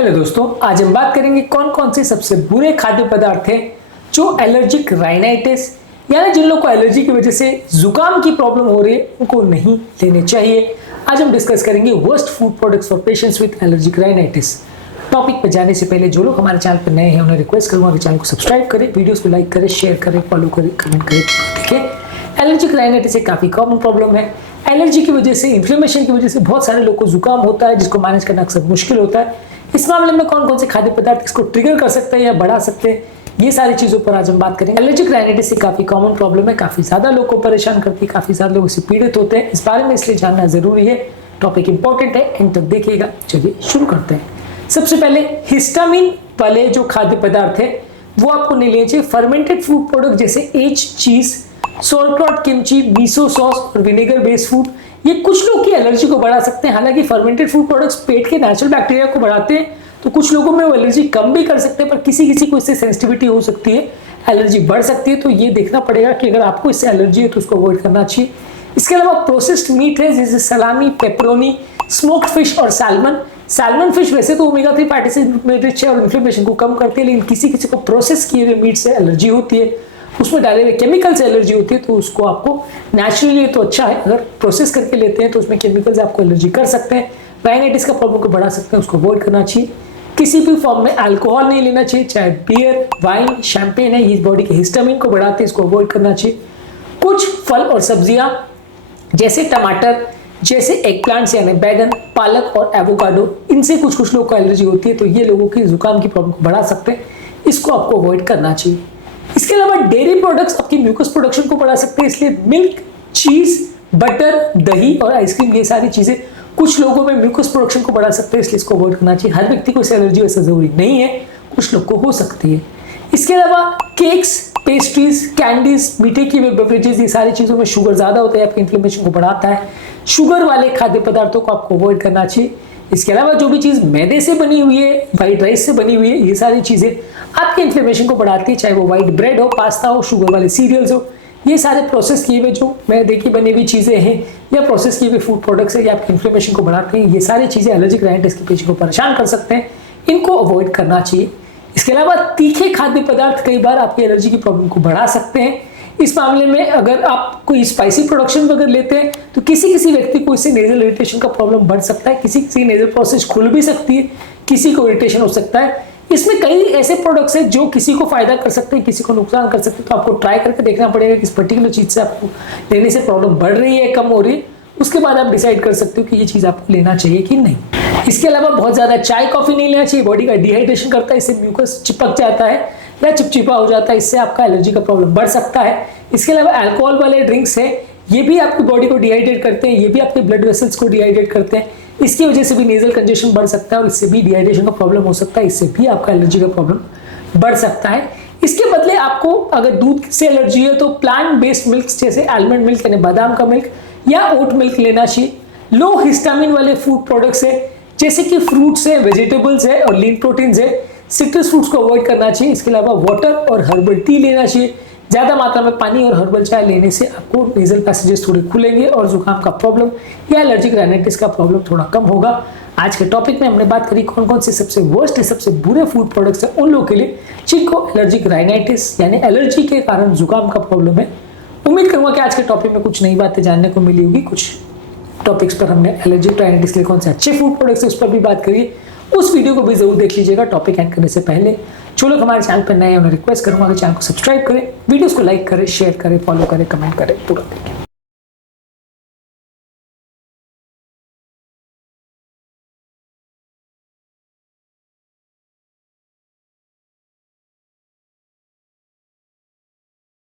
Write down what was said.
Hello दोस्तों, आज हम बात करेंगे कौन कौन से सबसे बुरे खाद्य पदार्थ हैं जो एलर्जिक राइनाइटिस यानी जिन लोगों को एलर्जी की वजह से जुकाम की प्रॉब्लम हो रही है उनको नहीं लेने चाहिए। आज हम डिस्कस करेंगे worst food products for patients with allergic rhinitis. Topic पर जाने से पहले जो लोग हमारे चैनल पर नए हैं उन्हें रिक्वेस्ट करूंगा कि चैनल को सब्सक्राइब करें, वीडियोस को लाइक करें, शेयर करें, फॉलो करें, कमेंट करें। देखिए, एलर्जिक राइनाइटिस एक काफ़ी कॉमन प्रॉब्लम है। एलर्जी की वजह से, इन्फ्लेमेशन की वजह से बहुत सारे लोगों को जुकाम होता है जिसको मैनेज करना अक्सर मुश्किल होता है। इस मामले में कौन कौन से खाद्य पदार्थ इसको ट्रिगर कर सकते हैं या बढ़ा सकते हैं, ये सारी चीज़ों पर आज हम बात करेंगे। एलर्जिक राइनाइटिस एक काफ़ी कॉमन प्रॉब्लम है, काफ़ी ज़्यादा लोगों को परेशान करती है, काफ़ी ज़्यादा लोग इससे पीड़ित होते हैं। इस बारे में इसलिए जानना ज़रूरी है। टॉपिक इंपॉर्टेंट है, एंड तक देखिएगा। चलिए शुरू करते हैं। सबसे पहले हिस्टामिन वाले जो खाद्य पदार्थ है वो आपको नहीं लेने चाहिए। फर्मेंटेड फूड प्रोडक्ट जैसे एज चीज, सॉल्टक्रॉट किमची, मिसो सॉस और विनेगर बेस्ड फूड, ये कुछ लोग की एलर्जी को बढ़ा सकते हैं। हालांकि फर्मेंटेड फूड प्रोडक्ट्स पेट के नेचुरल बैक्टीरिया को बढ़ाते हैं, तो कुछ लोगों में वो एलर्जी कम भी कर सकते हैं, पर किसी किसी को इससे सेंसिटिविटी हो सकती है, एलर्जी बढ़ सकती है। तो ये देखना पड़ेगा कि अगर आपको इससे एलर्जी है तो उसको अवॉइड करना चाहिए। इसके अलावा प्रोसेस्ड मीट है जैसे सलामी, पेपरोनी, स्मोक्ड फिश और सैल्मन फिश वैसे तो ओमेगा 3 फैटी एसिड में रिच है और इन्फ्लेमेशन को कम करती है, लेकिन किसी किसी को प्रोसेस किए हुए मीट से एलर्जी होती है, उसमें डाले हुए केमिकल से एलर्जी होती है। तो उसको आपको नेचुरली तो अच्छा है, अगर प्रोसेस करके लेते हैं तो उसमें केमिकल्स आपको एलर्जी कर सकते हैं, राइनाइटिस का प्रॉब्लम को बढ़ा सकते हैं, उसको अवॉइड करना चाहिए। किसी भी फॉर्म में अल्कोहल नहीं लेना चाहिए, चाहे बियर, वाइन, शैंपेन है, ये बॉडी के हिस्टामिन को बढ़ाते हैं, इसको अवॉइड करना चाहिए। कुछ फल और सब्जियां जैसे टमाटर, जैसे एग प्लांट्स यानी बैगन, पालक और एवोकाडो, इनसे कुछ कुछ लोगों को एलर्जी होती है, तो ये लोगों की जुकाम की प्रॉब्लम को बढ़ा सकते हैं, इसको आपको अवॉइड करना चाहिए। इसके अलावा डेयरी प्रोडक्ट्स आपकी म्यूकस प्रोडक्शन को बढ़ा सकते हैं, इसलिए मिल्क, चीज, बटर, दही और आइसक्रीम, ये सारी चीजें कुछ लोगों में म्यूकस प्रोडक्शन को बढ़ा सकते हैं, इसलिए इसको अवॉइड करना चाहिए। हर व्यक्ति को इससे एलर्जी वैसे जरूरी नहीं है, कुछ लोग को हो सकती है। इसके अलावा केक्स, पेस्ट्रीज, कैंडीज, मीठे की बेवरेजेस, ये सारी चीजों में शुगर ज्यादा होता है, आपकी इन्फ्लेमेशन को बढ़ाता है। शुगर वाले खाद्य पदार्थों को आपको अवॉइड करना चाहिए। इसके अलावा जो भी चीज मैदे से बनी हुई है, व्हाइट राइस से बनी हुई है, ये सारी चीजें आपकी इन्फ्लेमेशन को बढ़ाती है, चाहे वो व्हाइट ब्रेड हो, पास्ता हो, शुगर वाले सीरियल्स हो, ये सारे प्रोसेस किए हुए जो मैदे की बनी हुई चीजें हैं या प्रोसेस किए हुए फूड प्रोडक्ट्स है, ये आपकी इन्फ्लेमेशन को बढ़ाते हैं। ये सारी चीजें एलर्जिक राइनाइटिस के पेशेंट को परेशान कर सकते हैं, इनको अवॉइड करना चाहिए। इसके अलावा तीखे खाद्य पदार्थ कई बार आपकी एलर्जी की प्रॉब्लम को बढ़ा सकते हैं। इस मामले में अगर आप कोई स्पाइसी प्रोडक्शन अगर लेते हैं तो किसी किसी व्यक्ति को इससे नेजल इरिटेशन का प्रॉब्लम बढ़ सकता है, किसी किसी नेजल प्रोसेस खुल भी सकती है, किसी को इरिटेशन हो सकता है। इसमें कई ऐसे प्रोडक्ट्स हैं जो किसी को फायदा कर सकते हैं, किसी को नुकसान कर सकते हैं, तो आपको ट्राई करके देखना पड़ेगा कि इस पर्टिकुलर चीज से आपको लेने से प्रॉब्लम बढ़ रही है, कम हो रही है, उसके बाद आप डिसाइड कर सकते हो कि ये चीज आपको लेना चाहिए कि नहीं। इसके अलावा बहुत ज्यादा चाय कॉफी नहीं लेना चाहिए, बॉडी का डिहाइड्रेशन करता है, इससे म्यूकस चिपक जाता है या चिपचिपा हो जाता है, इससे आपका एलर्जी का प्रॉब्लम बढ़ सकता है। इसके अलावा अल्कोहल वाले ड्रिंक्स है, ये भी आपकी बॉडी को डिहाइड्रेट करते हैं, ये भी आपके ब्लड वेसल्स को डिहाइड्रेट करते हैं, इसकी वजह से भी नेजल कंजेशन बढ़ सकता है और इससे भी डिहाइड्रेशन का प्रॉब्लम हो सकता है, इससे भी आपका एलर्जी का प्रॉब्लम बढ़ सकता है। इसके बदले आपको अगर दूध से एलर्जी है तो प्लांट बेस्ड मिल्क जैसे आलमंड मिल्क यानी बादाम का मिल्क या ओट मिल्क लेना चाहिए। लो हिस्टामिन वाले फूड प्रोडक्ट्स है जैसे कि फ्रूट्स है, वेजिटेबल्स है और लीन प्रोटीन्स है, सिट्रस फ्रूट्स को अवॉइड करना चाहिए। इसके अलावा वाटर और हर्बल टी लेना चाहिए। ज़्यादा मात्रा में पानी और हर्बल चाय लेने से आपको नेजल पैसेजेस थोड़े खुलेंगे और जुकाम का प्रॉब्लम या एलर्जिक राइनाइटिस का प्रॉब्लम थोड़ा कम होगा। आज के टॉपिक में हमने बात करी कौन कौन से सबसे वर्स्ट है, सबसे बुरे फूड प्रोडक्ट्स हैं उन लोगों के लिए जिनको एलर्जिक राइनाइटिस यानी एलर्जी के कारण जुकाम का प्रॉब्लम है। उम्मीद करूंगा कि आज के टॉपिक में कुछ नई बातें जानने को मिली होगी। कुछ टॉपिक्स पर हमने एलर्जिक राइनाइटिस के लिए कौन से अच्छे फूड प्रोडक्ट्स है उस पर भी बात करिए, उस वीडियो को भी जरूर देख लीजिएगा। टॉपिक एंड करने से पहले जो लोग हमारे चैनल पर नए हैं उन्हें रिक्वेस्ट करूंगा कि चैनल को सब्सक्राइब करें, वीडियोस को लाइक करें, शेयर करें, फॉलो करें, कमेंट करें, पूरा देखें।